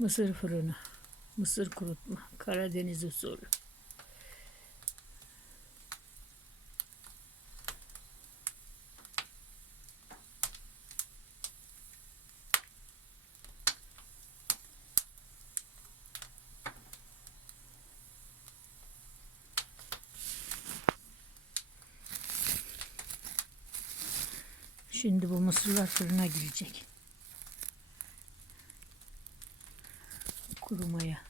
Mısır fırını, mısır kurutma, Karadeniz usulü. Şimdi bu mısırlar fırına girecek. Kurumaya.